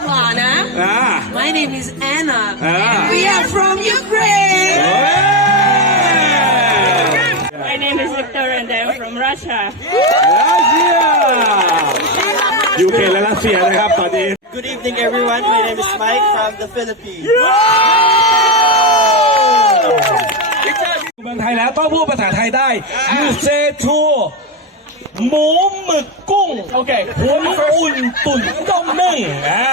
กว่านะ อ่า My name is Anna Ah. and we are from Ukraine เฮ้ย My name is Victor and I'm from Russia. รัสเซียยูเครนและรัสเซียนะครับตอนนี้ Good evening, everyone. My name is Mike from the Philippines. เมืองไทยแล้วต้องพูดภาษาไทยได้ You say to หมูหมึกกุ้ง Okay, หัวอุ่นตุ๋นต้มนึ่งอ่า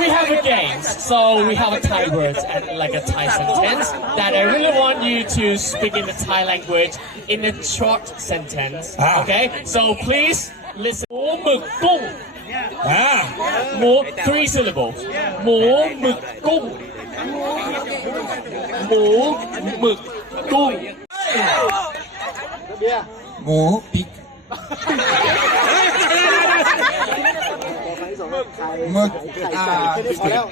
we have a game. So we have a Thai word and like a Thai sentence that I really want you to speak in the Thai language in a short sentence. Ah. Okay, so please listen. หมูหมึกกุ้ง อ่า หมู three syllables. หมูหมึกกุ้ง หมูหมึกกุ้ง หมูปีก หมึกอ่าพอแล้ว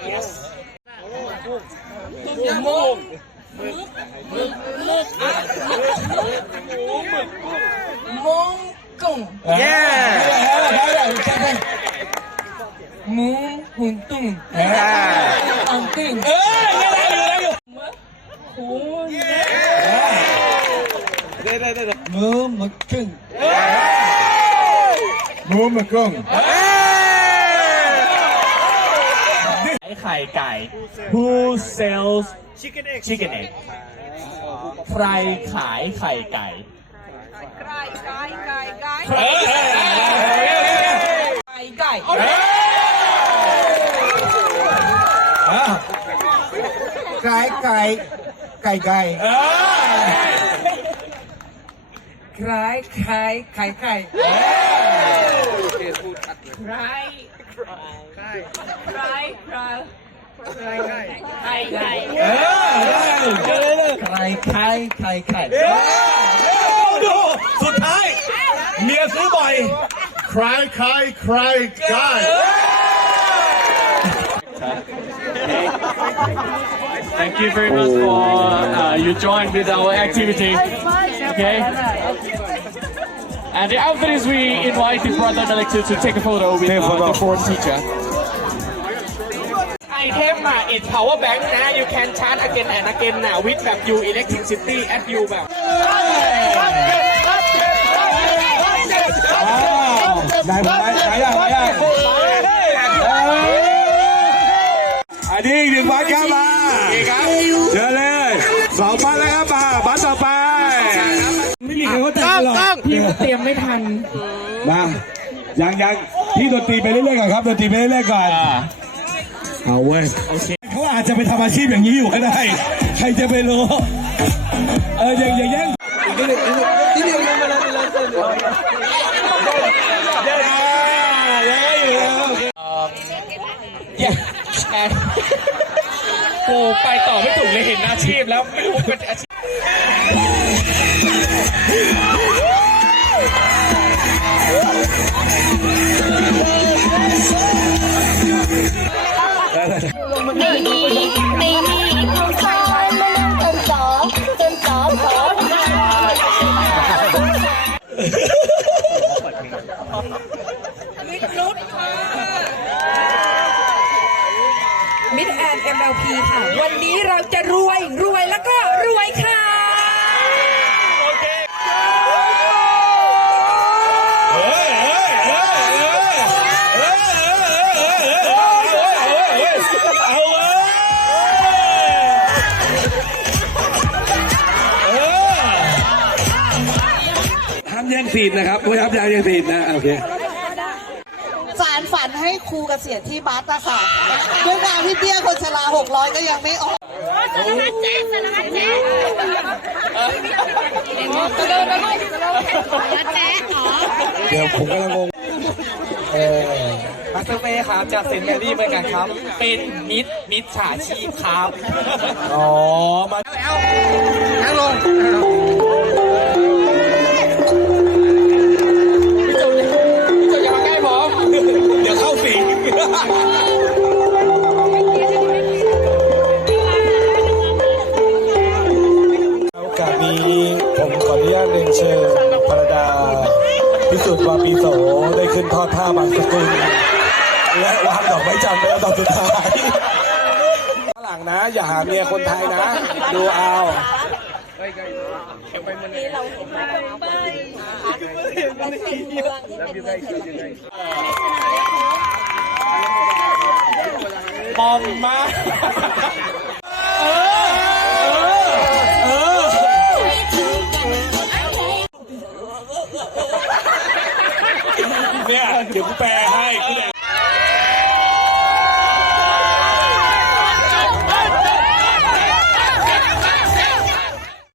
หมึกหมึกหมึกมงกุ้งเย้มุงหุ่นตุ้งอังติ้งเออได้อยู่ได้อยู่ได้ได้ได้มือมึกครึ่ง Nur mal gucken. ไข่ไก่ Who sells chicken egg chicken egg ใครขายไข่ไก่ ใครไก่ไก่ ไก่ไก่ไก่ไก่ไก่ไก่ไก่ไก่ไก่ไก่ไก่ ไก่ไก่ไก่ เออได้เดี๋ยวเดี๋ยว ไก่ไข่ไข่ไข่ เดี๋ยวดู สุดท้าย เมียซื้อบ่อย Cry, cry, cry, guy. Thank you very much for uh, you joined with our activity. Okay. And after this, we invite the brother Malik to, to take a photo with Take a uh, photo. the fourth teacher. Item uh, is power bank นะ you can charge again and again นะ with แบบ you electricity at you แบบ ได้ไหมได้ยังได้ยังอันนี้อีกหนึ่งบัตรครับมาเจอเลยสองบัตรแล้วครับมาบัตรต่อไป ไม่มีใครเขาแต่งหรอกพี่เตรียมไม่ทัน มายังยังพี่ดนตรีไปเรื่อยๆก่อนครับดนตรีไปเรื่อยๆก่อนเอาเว้ยเขาอาจจะไปทำอาชีพอย่างนี้อยู่ก็ได้ ใครจะไปรู้ เอออย่าอย่าแย่งอีกนิดนึงอีกนิดนึงนิดนึงมาเลยมาเลยเดี๋ยวนะเดี๋ยวอยู่แล้ว Yeah. and โอ้ไปต่อไม่ถูกเลยเห็นอาชีพแล้วไม่รู้เป็นอาชีพ ไม่มีไม่มีผู้ชายมานั่งจนสองจนสองขอมิดนุชค่ะมิดแอนเอ็มแอลพีค่ะ วันนี้เราจะรวยรวย ห้ามแย่งซีนนะครับไม่ห้ามแย่งซีนนะโอเคสารฝันให้ครูเกษียณที่บัสอะค่ะด้วยความที่เบี้ยคนชรา600ก็ยังไม่ออกสารพัดเจ๊สารพัดเจ๊สารพัดเจ๊อ๋อเดี๋ยวผมกำลังงงมาสเตอร์เฟ่ครับจากเซนต์แมรี่เหมือนกันครับ เป็นมิตรมิตรฉาชีพครับ อ๋อ มาพี่ะดาพิสุทธิ์วาปีโสได้ขึ้นทอดผ้าบางสกุลและวางดอกไม้จันทร์ไปแล้วตอนสุดท้ายฝรั่งนะ อย่าหาเมียคนไทยนะ ดูเอาไป มอมมากเออเออเนี่ยเดี๋ยวกูแปลให้กูแปล